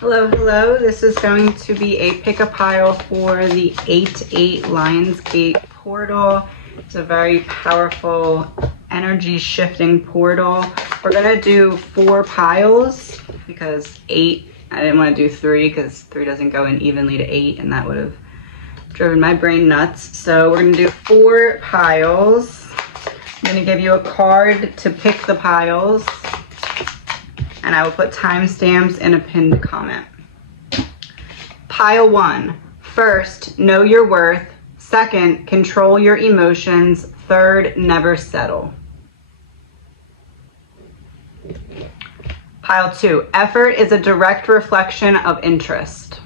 Hello, hello. This is going to be a pick a pile for the 8-8 Lionsgate portal. It's a very powerful energy shifting portal. We're gonna do 4 piles because 8, I didn't want to do 3 because 3 doesn't go in evenly to 8 and that would have driven my brain nuts. So we're gonna do 4 piles. I'm gonna give you a card to pick the piles, and I will put timestamps in a pinned comment. Pile 1, first, know your worth. Second, control your emotions. Third, never settle. Pile 2, effort is a direct reflection of interest.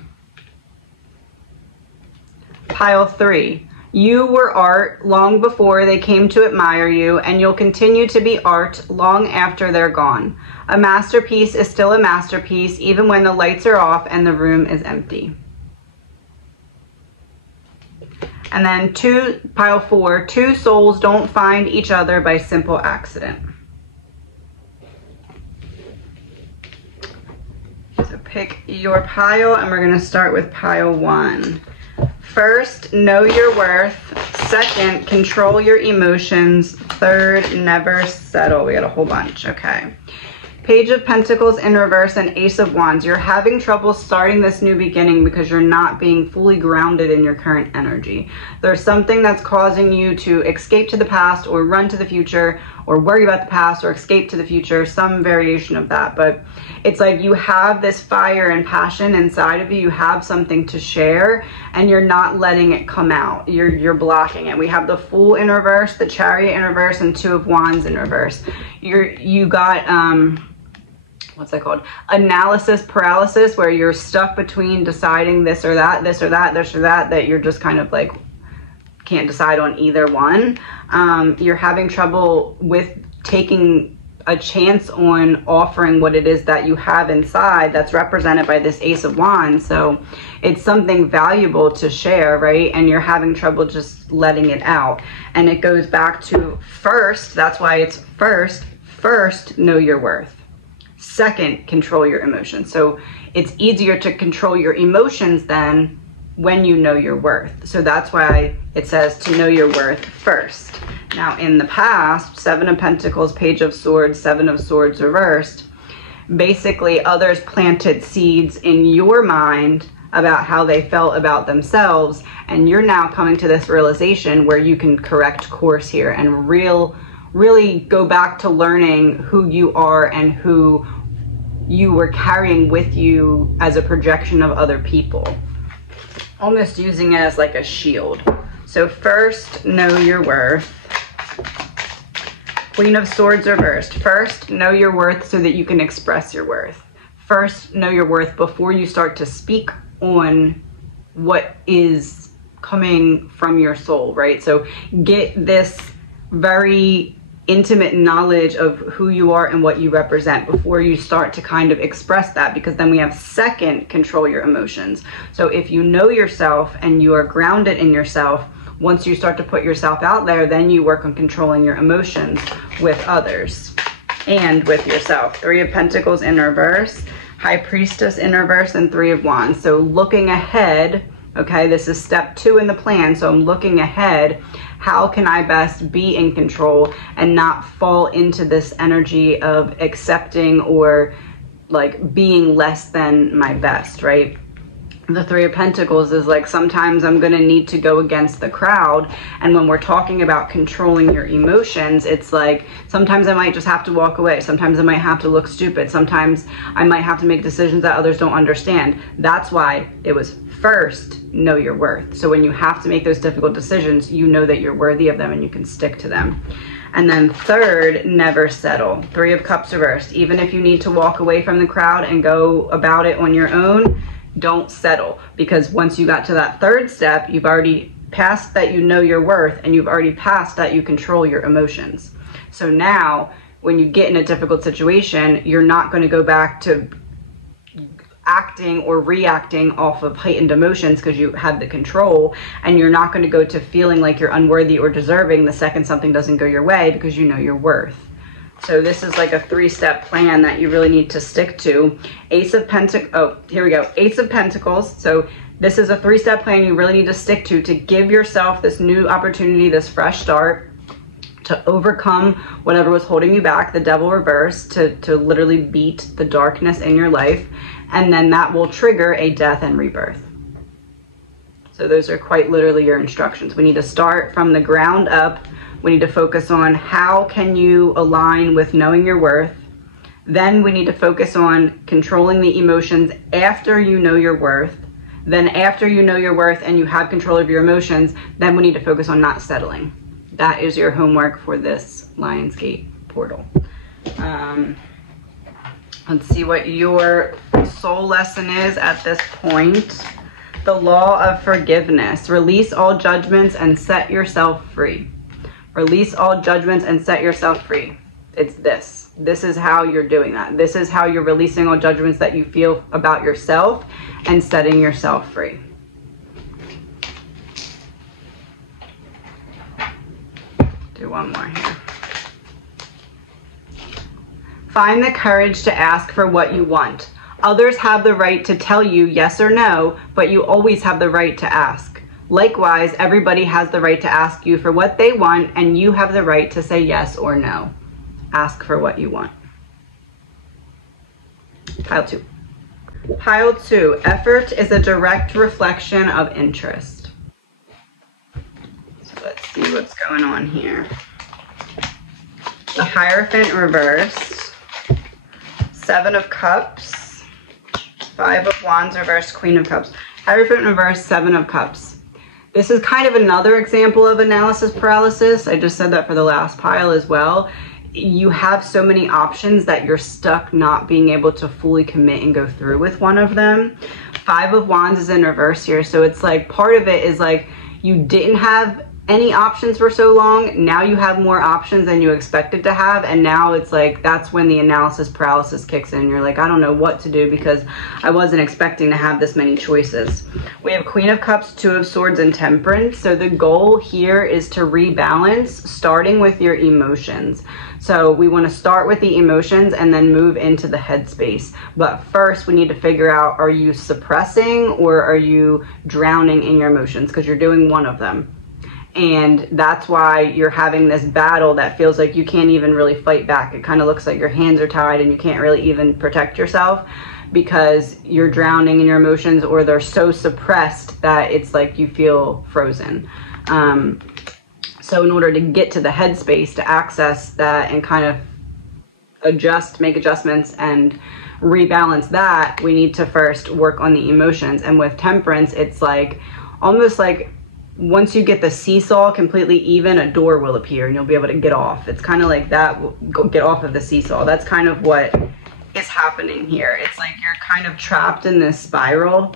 Pile 3, you were art long before they came to admire you, and you'll continue to be art long after they're gone. A masterpiece is still a masterpiece, even when the lights are off and the room is empty. And then pile 4, 2 souls don't find each other by simple accident. So pick your pile, and we're gonna start with pile 1. First, know your worth. Second, control your emotions. Third, never settle. We got a whole bunch, okay. Page of Pentacles in reverse and Ace of Wands. You're having trouble starting this new beginning because you're not being fully grounded in your current energy. There's something that's causing you to escape to the past or run to the future or worry about the past or escape to the future, some variation of that. But it's like you have this fire and passion inside of you. You have something to share and you're not letting it come out. You're blocking it. We have the Fool in reverse, the Chariot in reverse, and 2 of Wands in reverse. You got what's that called? Analysis paralysis, where you're stuck between deciding this or that, this or that, this or that, that you're just kind of like can't decide on either one. You're having trouble with taking a chance on offering what it is that you have inside that's represented by this Ace of Wands. So it's something valuable to share, right? And you're having trouble just letting it out. And it goes back to first, that's why it's first, know your worth. Second, control your emotions. So it's easier to control your emotions than when you know your worth. So that's why it says to know your worth first. Now in the past, 7 of Pentacles, Page of Swords, 7 of Swords reversed, basically others planted seeds in your mind about how they felt about themselves, and you're now coming to this realization where you can correct course here and really go back to learning who you are and who you were carrying with you as a projection of other people. Almost using it as like a shield. So first, know your worth. Queen of Swords reversed. First, know your worth so that you can express your worth. First, know your worth before you start to speak on what is coming from your soul, right? So get this very intimate knowledge of who you are and what you represent before you start to kind of express that, because then we have second, control your emotions. So if you know yourself and you are grounded in yourself, once you start to put yourself out there, then you work on controlling your emotions with others and with yourself. 3 of Pentacles in reverse, High Priestess in reverse, and 3 of Wands. So looking ahead, okay, this is step 2 in the plan. So I'm looking ahead. How can I best be in control and not fall into this energy of accepting or like being less than my best, right? The 3 of Pentacles is like, sometimes I'm going to need to go against the crowd. And when we're talking about controlling your emotions, it's like, sometimes I might just have to walk away. Sometimes I might have to look stupid. Sometimes I might have to make decisions that others don't understand. That's why it was first, know your worth. So when you have to make those difficult decisions, you know that you're worthy of them and you can stick to them. And then third, never settle. 3 of Cups reversed. Even if you need to walk away from the crowd and go about it on your own, don't settle, because once you got to that third step, you've already passed that you know your worth, and you've already passed that you control your emotions. So now when you get in a difficult situation, you're not going to go back to acting or reacting off of heightened emotions because you had the control, and you're not going to go to feeling like you're unworthy or deserving the second something doesn't go your way, because you know your worth. So this is like a 3-step plan that you really need to stick to. Ace of Pentacles, oh, here we go. Ace of Pentacles. So this is a 3-step plan you really need to stick to give yourself this new opportunity, this fresh start, to overcome whatever was holding you back, the devil reverse, to literally beat the darkness in your life. And then that will trigger a death and rebirth. So those are quite literally your instructions. We need to start from the ground up. We need to focus on how can you align with knowing your worth. Then we need to focus on controlling the emotions after you know your worth. Then after you know your worth and you have control of your emotions, then we need to focus on not settling. That is your homework for this Lionsgate portal. Let's see what your soul lesson is at this point. The law of forgiveness. Release all judgments and set yourself free. Release all judgments and set yourself free. It's this. This is how you're doing that. This is how you're releasing all judgments that you feel about yourself and setting yourself free. Do one more here. Find the courage to ask for what you want. Others have the right to tell you yes or no, but you always have the right to ask. Likewise, everybody has the right to ask you for what they want, and you have the right to say yes or no. Ask for what you want. Pile 2. Pile 2. Effort is a direct reflection of interest. So let's see what's going on here. The Hierophant reversed. 7 of Cups. 5 of Wands reversed. Queen of Cups. Hierophant reversed. 7 of Cups. This is kind of another example of analysis paralysis. I just said that for the last pile as well. You have so many options that you're stuck not being able to fully commit and go through with one of them. 5 of Wands is in reverse here. So it's like part of it is like you didn't have any options for so long. Now you have more options than you expected to have. And now it's like that's when the analysis paralysis kicks in. You're like, I don't know what to do because I wasn't expecting to have this many choices. We have Queen of Cups, 2 of Swords, and Temperance. So the goal here is to rebalance, starting with your emotions. So we want to start with the emotions and then move into the headspace. But first we need to figure out, are you suppressing or are you drowning in your emotions? Because you're doing one of them. And that's why you're having this battle that feels like you can't even really fight back. It kind of looks like your hands are tied and you can't really even protect yourself because you're drowning in your emotions, or they're so suppressed that it's like you feel frozen. So in order to get to the headspace to access that and kind of adjust, make adjustments and rebalance that, we need to first work on the emotions. And with Temperance, it's like almost like once you get the seesaw completely even, a door will appear and you'll be able to get off. It's kind of like that, go get off of the seesaw. That's kind of what is happening here. It's like you're kind of trapped in this spiral,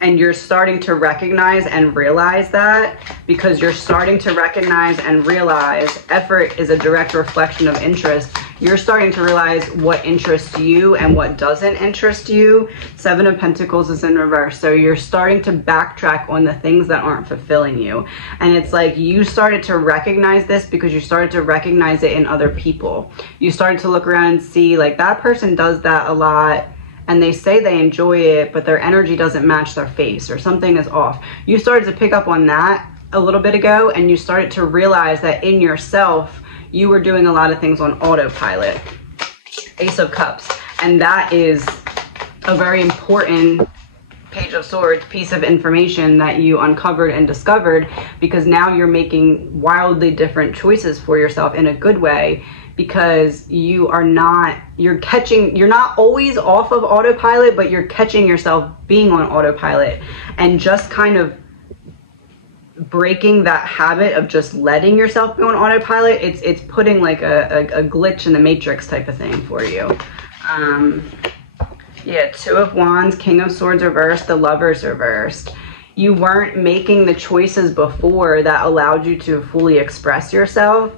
and you're starting to recognize and realize that, because you're starting to recognize and realize effort is a direct reflection of interest. You're starting to realize what interests you and what doesn't interest you. 7 of Pentacles is in reverse. So you're starting to backtrack on the things that aren't fulfilling you. And it's like you started to recognize this because you started to recognize it in other people. You started to look around and see like that person does that a lot and they say they enjoy it, but their energy doesn't match their face or something is off. You started to pick up on that a little bit ago, and you started to realize that in yourself, you were doing a lot of things on autopilot. Ace of Cups. And that is a very important Page of Swords piece of information that you uncovered and discovered, because now you're making wildly different choices for yourself in a good way, because you're not always off of autopilot, but you're catching yourself being on autopilot and just kind of breaking that habit of just letting yourself go on autopilot. It's putting like a glitch in the matrix type of thing for you. Yeah, 2 of Wands, King of Swords reversed, the Lovers reversed. You weren't making the choices before that allowed you to fully express yourself,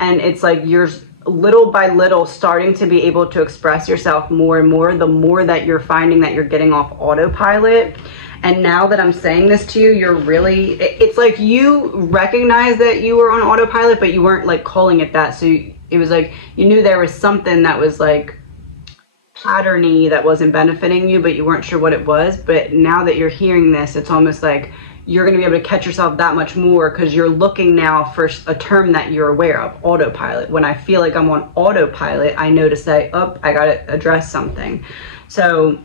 and it's like you're little by little starting to be able to express yourself more and more, the more that you're finding that you're getting off autopilot. And now that I'm saying this to you, you're really, it's like you recognize that you were on autopilot, but you weren't like calling it that. So It was like you knew there was something that was like patterny that wasn't benefiting you, but you weren't sure what it was. But now that you're hearing this, it's almost like you're going to be able to catch yourself that much more because you're looking now for a term that you're aware of, autopilot. When I feel like I'm on autopilot, I know to say, oh, I got to address something. So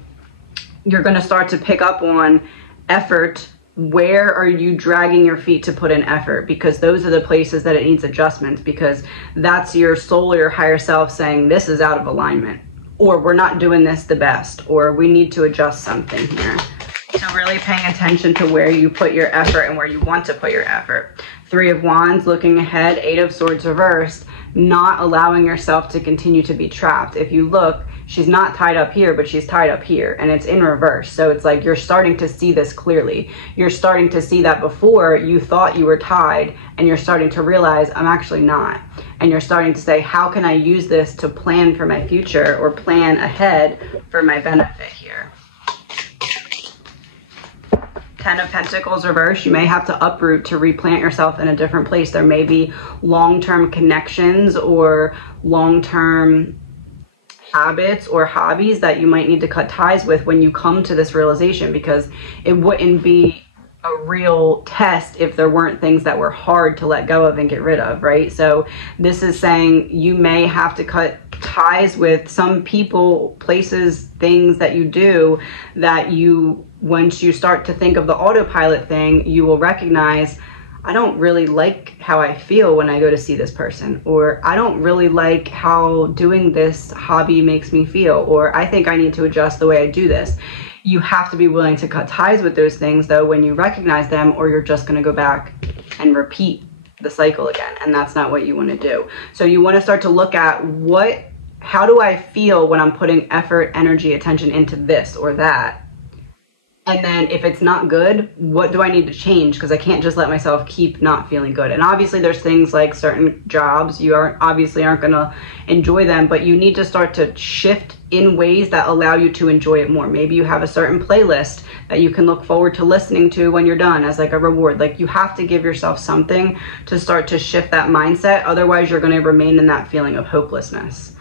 you're going to start to pick up on effort. Where are you dragging your feet to put in effort? Because those are the places that it needs adjustments, because that's your soul or your higher self saying this is out of alignment, or we're not doing this the best, or we need to adjust something here. So really paying attention to where you put your effort and where you want to put your effort. 3 of Wands, looking ahead. 8 of Swords reversed, not allowing yourself to continue to be trapped. If you look, she's not tied up here, but she's tied up here, and it's in reverse. So it's like you're starting to see this clearly. You're starting to see that before you thought you were tied, and you're starting to realize I'm actually not. And you're starting to say, how can I use this to plan for my future or plan ahead for my benefit here? 10 of Pentacles reverse, you may have to uproot to replant yourself in a different place. There may be long-term connections or long-term habits or hobbies that you might need to cut ties with when you come to this realization, because it wouldn't be a real test if there weren't things that were hard to let go of and get rid of, right? So this is saying you may have to cut ties with some people, places, things that you do that you, once you start to think of the autopilot thing, you will recognize, I don't really like how I feel when I go to see this person, or I don't really like how doing this hobby makes me feel, or I think I need to adjust the way I do this. You have to be willing to cut ties with those things though when you recognize them, or you're just going to go back and repeat the cycle again, and that's not what you want to do. So you want to start to look at how do I feel when I'm putting effort, energy, attention into this or that? And then if it's not good, what do I need to change? Because I can't just let myself keep not feeling good. And obviously there's things like certain jobs, you obviously aren't going to enjoy them, but you need to start to shift in ways that allow you to enjoy it more. Maybe you have a certain playlist that you can look forward to listening to when you're done as like a reward. Like you have to give yourself something to start to shift that mindset. Otherwise you're going to remain in that feeling of hopelessness.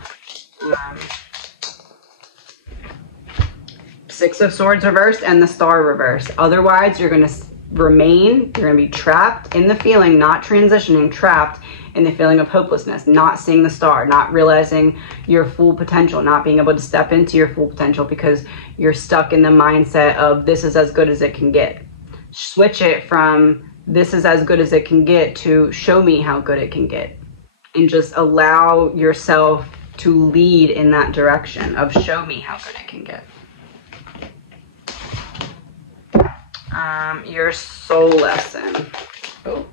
6 of Swords reversed and the Star reversed. Otherwise, you're going to remain, you're going to be trapped in the feeling, not transitioning, trapped in the feeling of hopelessness, not seeing the star, not realizing your full potential, not being able to step into your full potential because you're stuck in the mindset of this is as good as it can get. Switch it from this is as good as it can get to show me how good it can get. And just allow yourself to lead in that direction of show me how good it can get. Your soul lesson. Oh.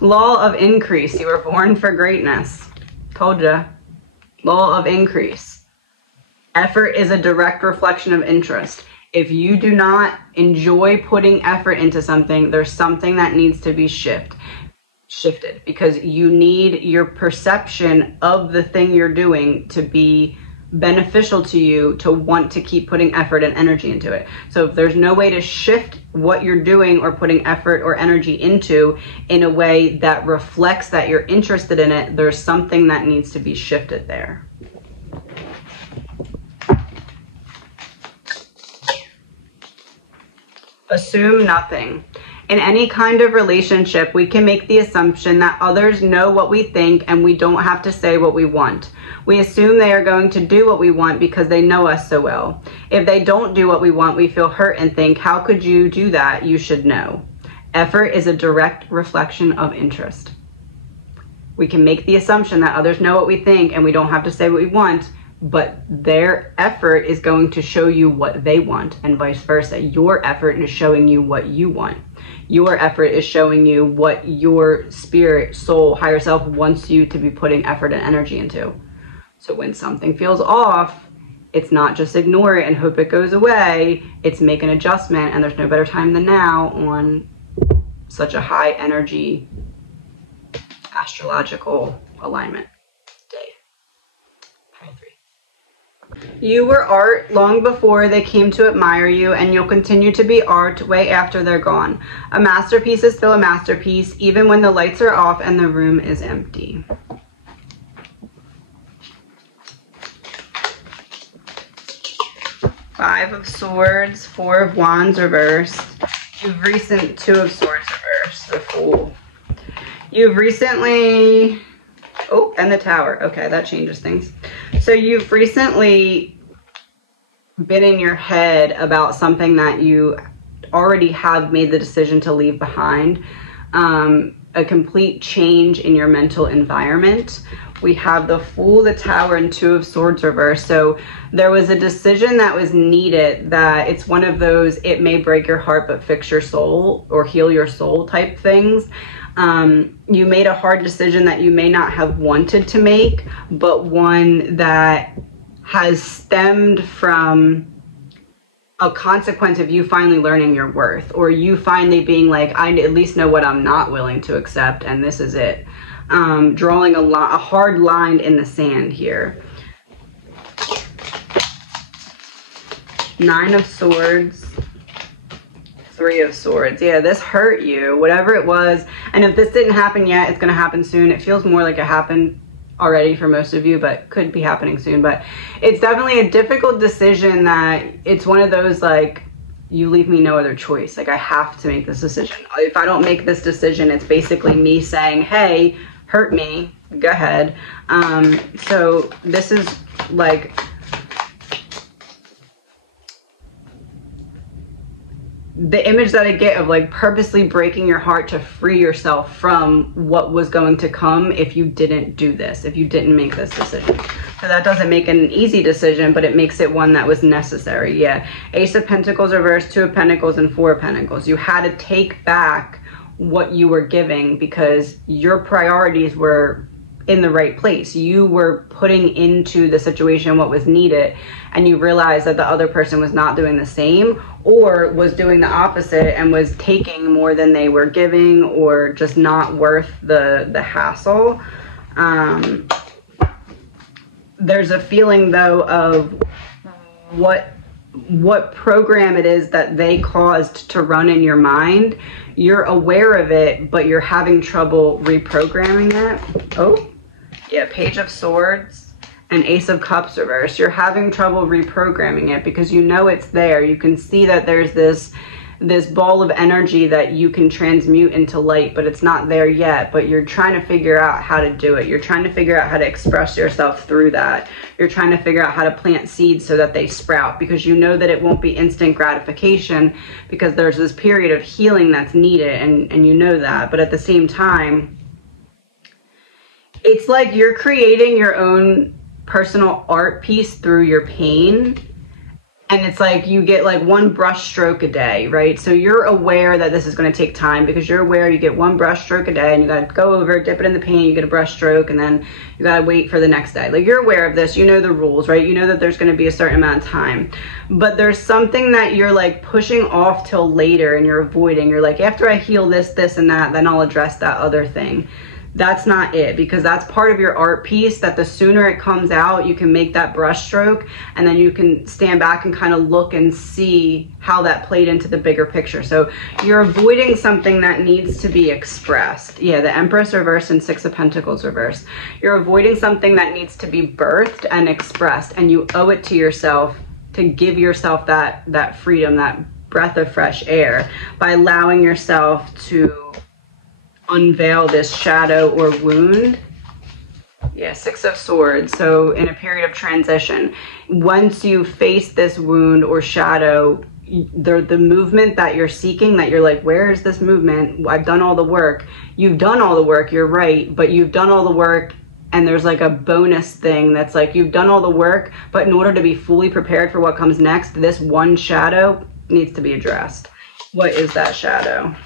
Law of increase. You were born for greatness. Told ya. Law of increase. Effort is a direct reflection of interest. If you do not enjoy putting effort into something, there's something that needs to be shifted, because you need your perception of the thing you're doing to be beneficial to you to want to keep putting effort and energy into it. So if there's no way to shift what you're doing or putting effort or energy into in a way that reflects that you're interested in it, there's something that needs to be shifted there. Assume nothing. In any kind of relationship, we can make the assumption that others know what we think and we don't have to say what we want. We assume they are going to do what we want because they know us so well. If they don't do what we want, we feel hurt and think, how could you do that? You should know. Effort is a direct reflection of interest. We can make the assumption that others know what we think and we don't have to say what we want, but their effort is going to show you what they want, and vice versa. Your effort is showing you what you want. Your effort is showing you what your spirit, soul, higher self wants you to be putting effort and energy into. So when something feels off, it's not just ignore it and hope it goes away. It's make an adjustment, and there's no better time than now on such a high energy astrological alignment day. You were art long before they came to admire you, and you'll continue to be art way after they're gone. A masterpiece is still a masterpiece, even when the lights are off and the room is empty. Five of Swords, Four of Wands reversed. You've recent Two of Swords reversed, the Fool. You've recently, oh, and the Tower. Okay, that changes things. So you've recently been in your head about something that you already have made the decision to leave behind. A complete change in your mental environment. We have the Fool, the Tower, and Two of Swords reversed. So there was a decision that was needed, that it's one of those it may break your heart but fix your soul or heal your soul type things. You made a hard decision that you may not have wanted to make, but one that has stemmed from a consequence of you finally learning your worth, or you finally being like, I at least know what I'm not willing to accept, and this is it. Drawing a hard line in the sand here. Nine of Swords, Three of Swords. Yeah, this hurt you, whatever it was. And if this didn't happen yet, it's going to happen soon. It feels more like it happened already for most of you, but could be happening soon. But it's definitely a difficult decision, that it's one of those, like, you leave me no other choice. Like, I have to make this decision. If I don't make this decision, it's basically me saying, hey, hurt me, go ahead. So this is like, the image that I get of like purposely breaking your heart to free yourself from what was going to come if you didn't do this, if you didn't make this decision. So that doesn't make it an easy decision, but it makes it one that was necessary. Yeah, Ace of Pentacles reversed, Two of Pentacles, and Four of Pentacles. You had to take back what you were giving because your priorities were in the right place. You were putting into the situation what was needed, and you realized that the other person was not doing the same, or was doing the opposite and was taking more than they were giving, or just not worth the hassle. There's a feeling though of what program it is that they caused to run in your mind. You're aware of it, but you're having trouble reprogramming it. Oh, yeah, Page of Swords and Ace of Cups reversed. You're having trouble reprogramming it because you know it's there. You can see that there's this ball of energy that you can transmute into light, but it's not there yet. But you're trying to figure out how to do it. You're trying to figure out how to express yourself through that. You're trying to figure out how to plant seeds so that they sprout, because you know that it won't be instant gratification, because there's this period of healing that's needed, and you know that. But at the same time, it's like you're creating your own personal art piece through your pain. And it's like you get like one brush stroke a day, right? So you're aware that this is going to take time, because you're aware you get one brush stroke a day, and you got to go over, dip it in the paint, you get a brush stroke, and then you got to wait for the next day. Like, you're aware of this, you know the rules, right? You know that there's going to be a certain amount of time, but there's something that you're like pushing off till later, and you're avoiding. You're like, after I heal this, this, and that, then I'll address that other thing. That's not it, because that's part of your art piece, that the sooner it comes out, you can make that brush stroke, and then you can stand back and kind of look and see how that played into the bigger picture. So you're avoiding something that needs to be expressed. Yeah, the Empress reversed and Six of Pentacles reversed. You're avoiding something that needs to be birthed and expressed, and you owe it to yourself to give yourself that freedom, that breath of fresh air, by allowing yourself to unveil this shadow or wound. Yeah, Six of Swords. So in a period of transition, once you face this wound or shadow, the movement that you're seeking, that you're like, where is this movement? I've done all the work. You've done all the work, you're right, but you've done all the work, and there's like a bonus thing that's like, you've done all the work, but in order to be fully prepared for what comes next, this one shadow needs to be addressed. What is that shadow?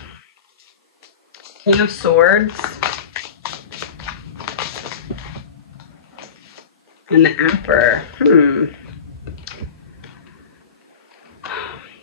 King of Swords and the Emperor.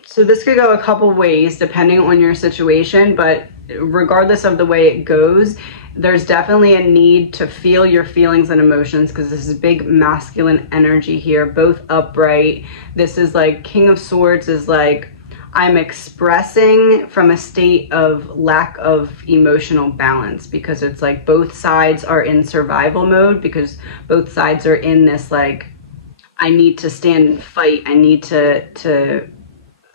So this could go a couple ways depending on your situation, but regardless of the way it goes, there's definitely a need to feel your feelings and emotions, because this is big masculine energy here, both upright. This is like King of Swords is like, I'm expressing from a state of lack of emotional balance, because it's like both sides are in survival mode, because both sides are in this like, I need to stand and fight. I need to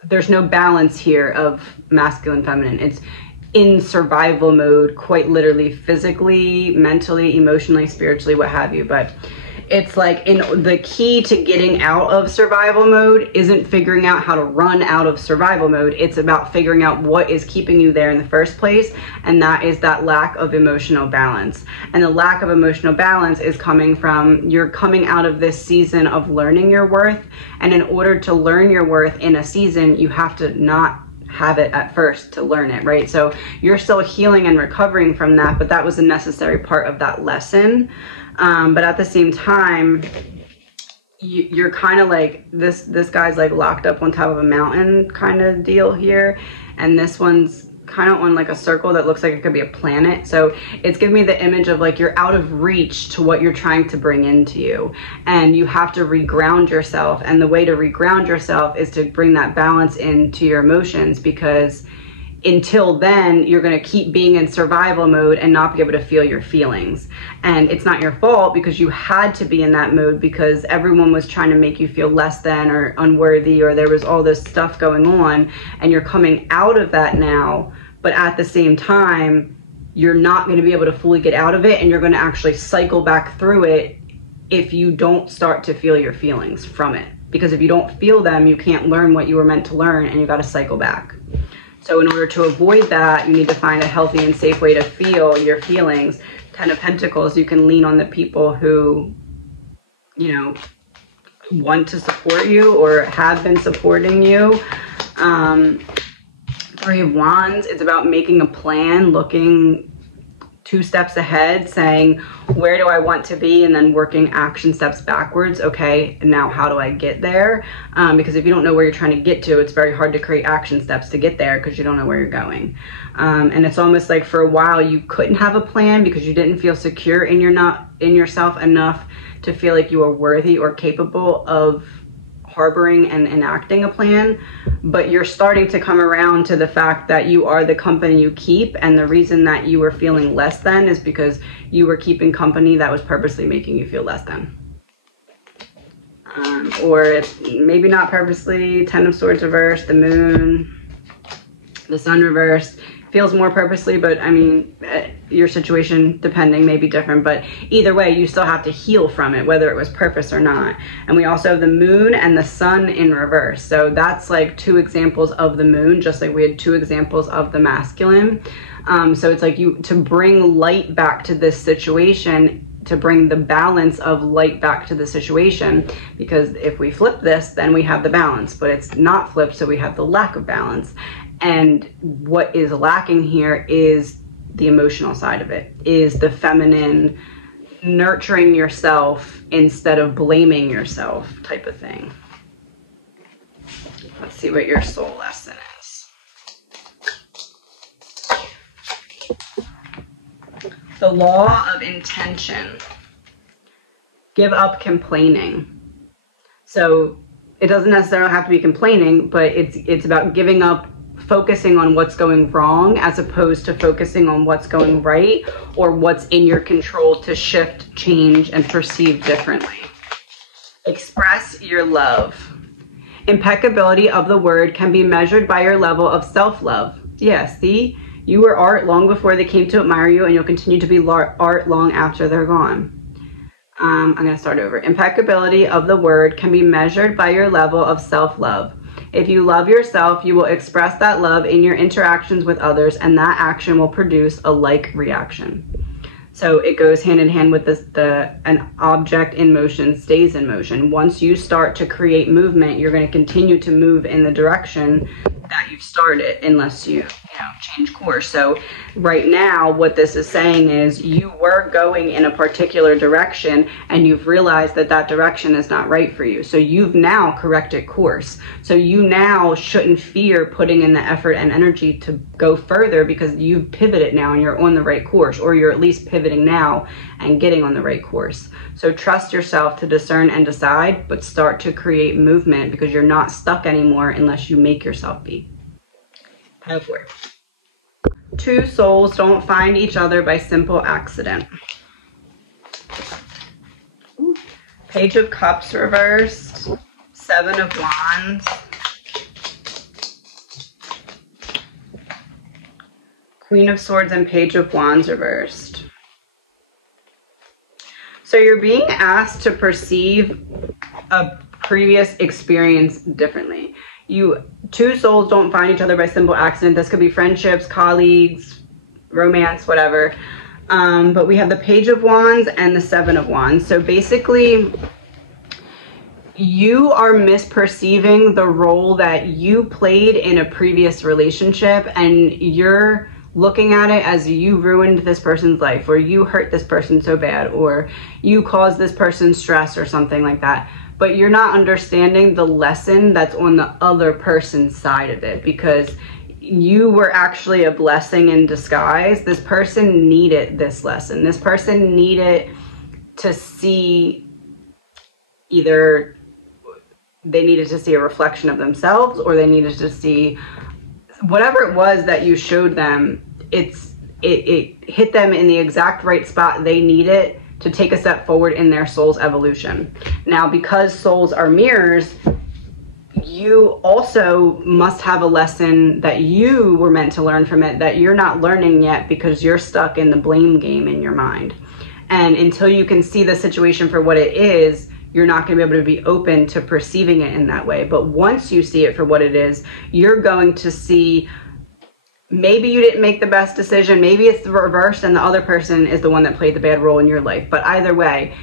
there's no balance here of masculine, feminine. It's in survival mode, quite literally, physically, mentally, emotionally, spiritually, what have you. But it's like the key to getting out of survival mode isn't figuring out how to run out of survival mode. It's about figuring out what is keeping you there in the first place, and that is that lack of emotional balance. And the lack of emotional balance is coming from, you're coming out of this season of learning your worth, and in order to learn your worth in a season, you have to not have it at first to learn it, right? So you're still healing and recovering from that, but that was a necessary part of that lesson. But at the same time, you're kind of like, this guy's like locked up on top of a mountain kind of deal here. And this one's kind of on like a circle that looks like it could be a planet. So it's giving me the image of like, you're out of reach to what you're trying to bring into you. And you have to reground yourself. And the way to reground yourself is to bring that balance into your emotions, because until then, you're going to keep being in survival mode and not be able to feel your feelings. And it's not your fault, because you had to be in that mode because everyone was trying to make you feel less than or unworthy, or there was all this stuff going on, and you're coming out of that now. But at the same time, you're not going to be able to fully get out of it, and you're going to actually cycle back through it if you don't start to feel your feelings from it. Because if you don't feel them, you can't learn what you were meant to learn, and you got to cycle back. So in order to avoid that, you need to find a healthy and safe way to feel your feelings. 10 of Pentacles, you can lean on the people who, you know, want to support you or have been supporting you. 3 of Wands, it's about making a plan, looking 2 steps ahead, saying, where do I want to be? And then working action steps backwards. Okay, now how do I get there? Because if you don't know where you're trying to get to, it's very hard to create action steps to get there because you don't know where you're going. And it's almost like for a while you couldn't have a plan because you didn't feel secure in yourself enough to feel like you were worthy or capable of harboring and enacting a plan. But you're starting to come around to the fact that you are the company you keep, and the reason that you were feeling less than is because you were keeping company that was purposely making you feel less than. Or if maybe not purposely. 10 of Swords reversed, the Moon, the Sun reversed. Feels more purposely, but I mean, your situation depending may be different, but either way, you still have to heal from it, whether it was purpose or not. And we also have the Moon and the Sun in reverse. So that's like 2 examples of the Moon, just like we had 2 examples of the masculine. So it's like to bring light back to this situation, to bring the balance of light back to the situation, because if we flip this, then we have the balance, but it's not flipped, so we have the lack of balance. And what is lacking here is the emotional side of it, is the feminine nurturing yourself instead of blaming yourself type of thing. Let's see what your soul lesson is. The law of intention. Give up complaining. So it doesn't necessarily have to be complaining, but it's about giving up focusing on what's going wrong as opposed to focusing on what's going right or what's in your control to shift, change, and perceive differently. Express your love. Impeccability of the word can be measured by your level of self-love. Yeah, see? You were art long before they came to admire you, and you'll continue to be art long after they're gone. I'm going to start over. Impeccability of the word can be measured by your level of self-love. If you love yourself, you will express that love in your interactions with others, and that action will produce a like reaction. So it goes hand in hand with this, an object in motion stays in motion. Once you start to create movement, you're going to continue to move in the direction that you've started, unless you change course. So right now what this is saying is you were going in a particular direction and you've realized that that direction is not right for you. So you've now corrected course. So you now shouldn't fear putting in the effort and energy to go further, because you've pivoted now and you're on the right course, or you're at least pivoting now and getting on the right course. So trust yourself to discern and decide, but start to create movement, because you're not stuck anymore unless you make yourself be. Pile 4. Two souls don't find each other by simple accident. Page of Cups reversed. 7 of Wands. Queen of Swords and Page of Wands reversed. So you're being asked to perceive a previous experience differently. Two souls don't find each other by simple accident. This could be friendships, colleagues, romance, whatever. But we have the Page of Wands and the 7 of Wands. So basically, you are misperceiving the role that you played in a previous relationship, and you're looking at it as you ruined this person's life, or you hurt this person so bad, or you caused this person stress or something like that. But you're not understanding the lesson that's on the other person's side of it, because you were actually a blessing in disguise. This person needed this lesson. This person needed to see, either they needed to see a reflection of themselves, or they needed to see whatever it was that you showed them. It hit them in the exact right spot they needed to take a step forward in their soul's evolution. Now, because souls are mirrors, you also must have a lesson that you were meant to learn from it that you're not learning yet, because you're stuck in the blame game in your mind. And until you can see the situation for what it is, you're not going to be able to be open to perceiving it in that way. But once you see it for what it is, you're going to see, maybe you didn't make the best decision, maybe it's the reverse and the other person is the one that played the bad role in your life. But either way,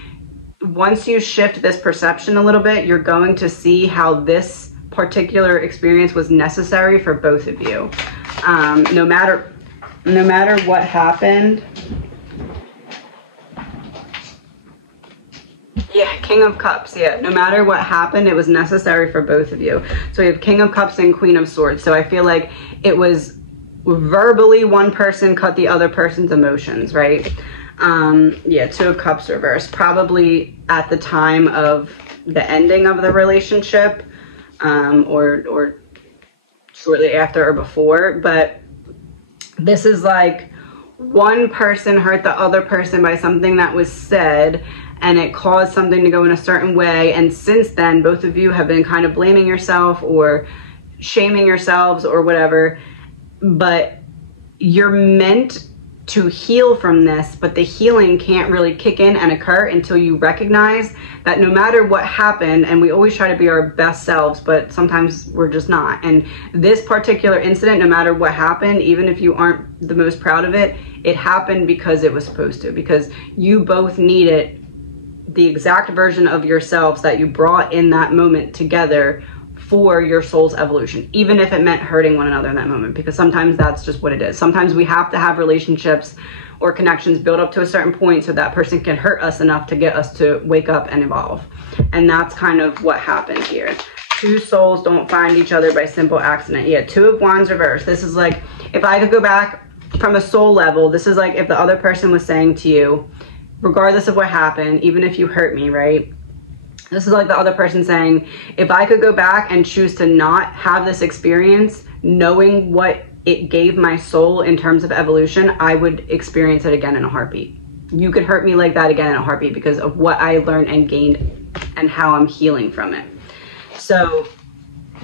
once you shift this perception a little bit, you're going to see how this particular experience was necessary for both of you. No matter what happened. Yeah, King of Cups. Yeah, no matter what happened, it was necessary for both of you. So we have King of Cups and Queen of Swords. So I feel like it was verbally one person cut the other person's emotions, right? Yeah, 2 of Cups reversed. Probably at the time of the ending of the relationship, or shortly after or before. But this is like one person hurt the other person by something that was said, and it caused something to go in a certain way. And since then, both of you have been kind of blaming yourself or shaming yourselves or whatever. But you're meant to heal from this, but the healing can't really kick in and occur until you recognize that no matter what happened, and we always try to be our best selves, but sometimes we're just not. And this particular incident, no matter what happened, even if you aren't the most proud of it, it happened because it was supposed to, because you both needed the exact version of yourselves that you brought in that moment together for your soul's evolution, even if it meant hurting one another in that moment, because sometimes that's just what it is. Sometimes we have to have relationships or connections build up to a certain point so that person can hurt us enough to get us to wake up and evolve. And that's kind of what happened here. Two souls don't find each other by simple accident. Yeah, 2 of Wands reversed. This is like, if I could go back from a soul level, this is like if the other person was saying to you, regardless of what happened, even if you hurt me, right? This is like the other person saying, if I could go back and choose to not have this experience, knowing what it gave my soul in terms of evolution, I would experience it again in a heartbeat. You could hurt me like that again in a heartbeat because of what I learned and gained and how I'm healing from it. So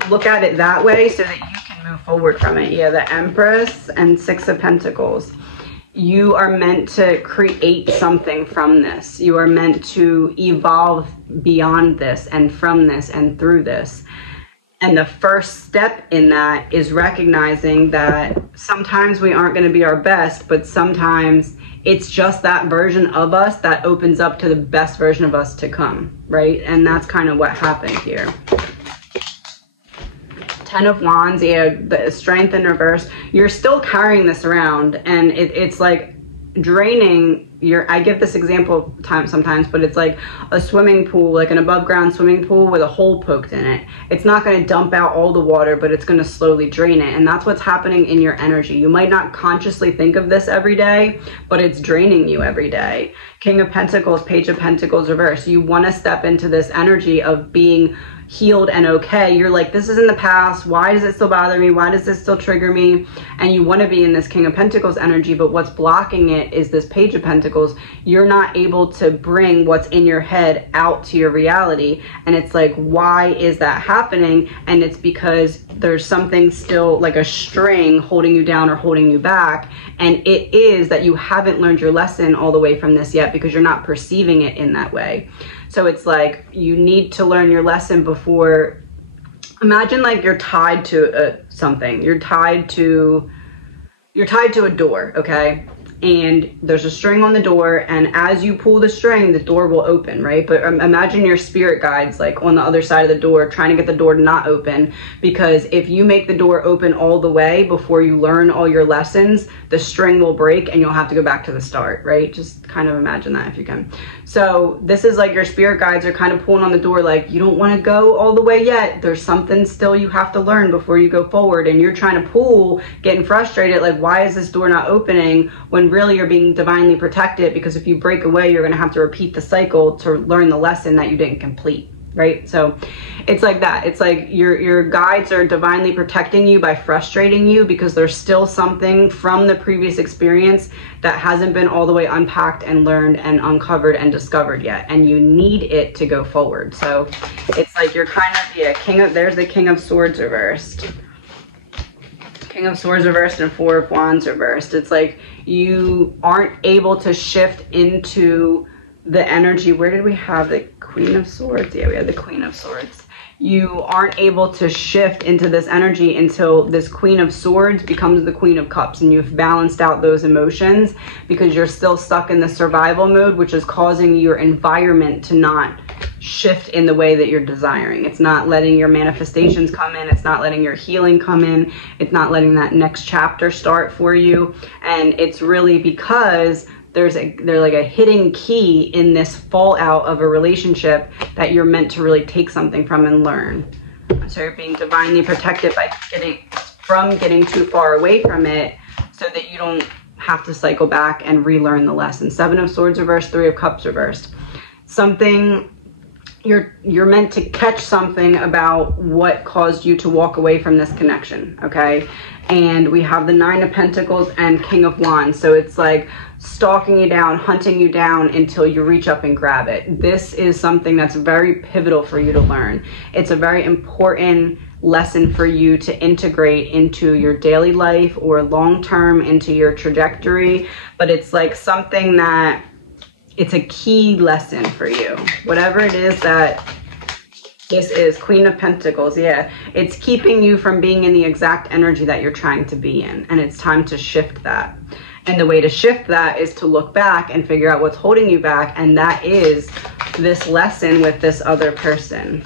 look at it that way so that you can move forward from it. Yeah, the Empress and 6 of Pentacles. You are meant to create something from this. You are meant to evolve beyond this and from this and through this. And the first step in that is recognizing that sometimes we aren't going to be our best, but sometimes it's just that version of us that opens up to the best version of us to come, right? And that's kind of what happened here. Ten of Wands, yeah, the Strength in reverse. You're still carrying this around, and it's like draining your, I give this example sometimes, but it's like a swimming pool, like an above ground swimming pool with a hole poked in it. It's not going to dump out all the water, but it's going to slowly drain it. And that's what's happening in your energy. You might not consciously think of this every day, but it's draining you every day. King of Pentacles, Page of Pentacles reverse. You want to step into this energy of being healed and okay. You're like, this is in the past. Why does it still bother me? Why does this still trigger me? And you want to be in this King of Pentacles energy, but what's blocking it is this Page of Pentacles. You're not able to bring what's in your head out to your reality. And it's like, why is that happening? And it's because there's something still like a string holding you down or holding you back. And it is that you haven't learned your lesson all the way from this yet, because you're not perceiving it in that way. So it's like, you need to learn your lesson before. Imagine like you're tied to something. You're tied to a door, okay? And there's a string on the door, and as you pull the string, the door will open, right? But imagine your spirit guides like on the other side of the door, trying to get the door to not open, because if you make the door open all the way before you learn all your lessons, the string will break and you'll have to go back to the start, right? Just kind of imagine that if you can. So this is like your spirit guides are kind of pulling on the door, like, you don't want to go all the way yet. There's something still you have to learn before you go forward. And you're trying to pull, getting frustrated, like, why is this door not opening? When really you're being divinely protected, because if you break away, you're going to have to repeat the cycle to learn the lesson that you didn't complete, right? So it's like that. It's like your guides are divinely protecting you by frustrating you, because there's still something from the previous experience that hasn't been all the way unpacked and learned and uncovered and discovered yet, and you need it to go forward. So it's like you're kind of, yeah, there's the King of Swords reversed. King of Swords reversed and Four of Wands reversed. It's like you aren't able to shift into the energy. Where did we have the Queen of Swords? Yeah, we had the Queen of Swords. You aren't able to shift into this energy until this Queen of Swords becomes the Queen of Cups, and you've balanced out those emotions, because you're still stuck in the survival mode, which is causing your environment to not shift in the way that you're desiring. It's not letting your manifestations come in. It's not letting your healing come in. It's not letting that next chapter start for you. And it's really because there's like a hidden key in this fallout of a relationship that you're meant to really take something from and learn. So you're being divinely protected by getting too far away from it, so that you don't have to cycle back and relearn the lesson. Seven of Swords reversed, Three of Cups reversed. Something, you're meant to catch something about what caused you to walk away from this connection, okay? And we have the Nine of Pentacles and King of Wands. So it's like stalking you down, hunting you down until you reach up and grab it. This is something that's very pivotal for you to learn. It's a very important lesson for you to integrate into your daily life or long-term into your trajectory. But it's like something that, it's a key lesson for you. Whatever it is that this is, Queen of Pentacles, yeah. It's keeping you from being in the exact energy that you're trying to be in. And it's time to shift that. And the way to shift that is to look back and figure out what's holding you back. And that is this lesson with this other person.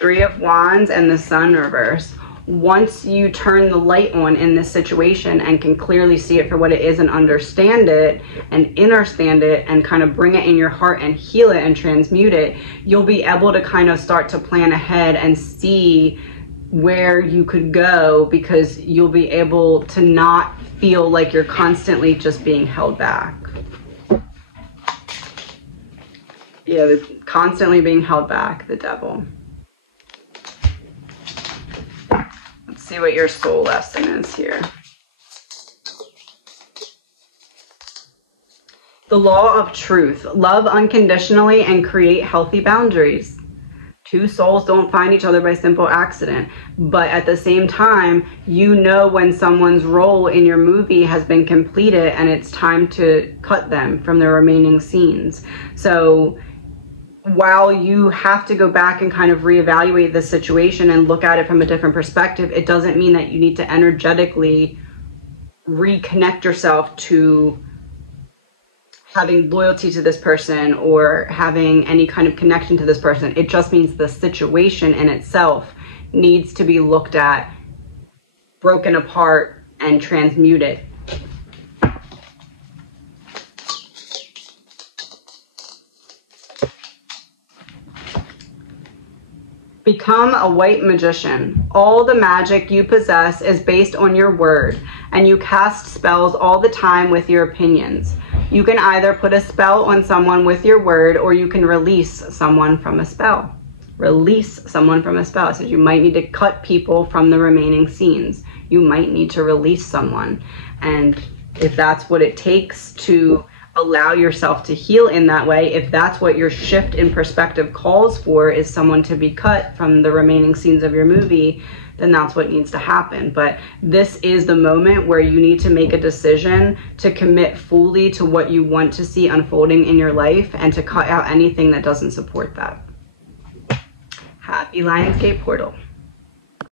Three of Wands and the Sun reverse. Once you turn the light on in this situation and can clearly see it for what it is and understand it and understand it and kind of bring it in your heart and heal it and transmute it, you'll be able to kind of start to plan ahead and see where you could go, because you'll be able to not feel like you're constantly just being held back. Yeah, constantly being held back, the Devil. Let's see what your soul lesson is here. The law of truth. Love unconditionally and create healthy boundaries. Two souls don't find each other by simple accident. But at the same time, you know when someone's role in your movie has been completed and it's time to cut them from the remaining scenes. So while you have to go back and kind of reevaluate the situation and look at it from a different perspective, it doesn't mean that you need to energetically reconnect yourself to having loyalty to this person or having any kind of connection to this person. It just means the situation in itself needs to be looked at, broken apart, and transmuted. Become a white magician. All the magic you possess is based on your word, and you cast spells all the time with your opinions. You can either put a spell on someone with your word, or you can release someone from a spell. Release someone from a spell. So you might need to cut people from the remaining scenes. You might need to release someone. And if that's what it takes to allow yourself to heal in that way, if that's what your shift in perspective calls for, is someone to be cut from the remaining scenes of your movie, then that's what needs to happen. But this is the moment where you need to make a decision to commit fully to what you want to see unfolding in your life and to cut out anything that doesn't support that. Happy Lionsgate portal.